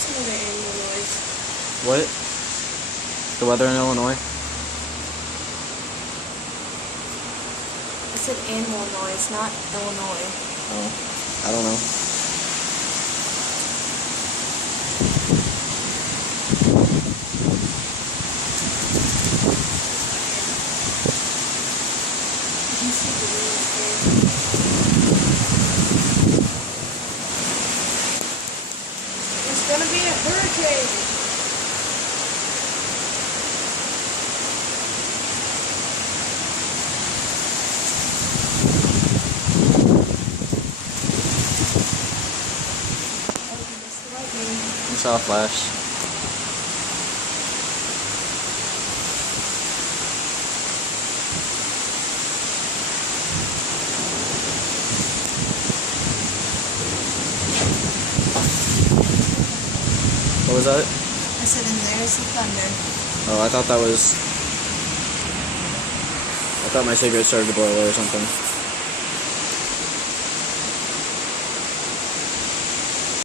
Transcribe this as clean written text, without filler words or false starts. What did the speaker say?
listen to the animal noise. What? The weather in Illinois? I said animal noise, not Illinois. Oh, I don't know. You can see the leaves here. It's gonna be a hurricane. I saw a flash. What was that? I said, and there's the thunder. Oh, I thought that was... I thought my cigarette started to boil or something.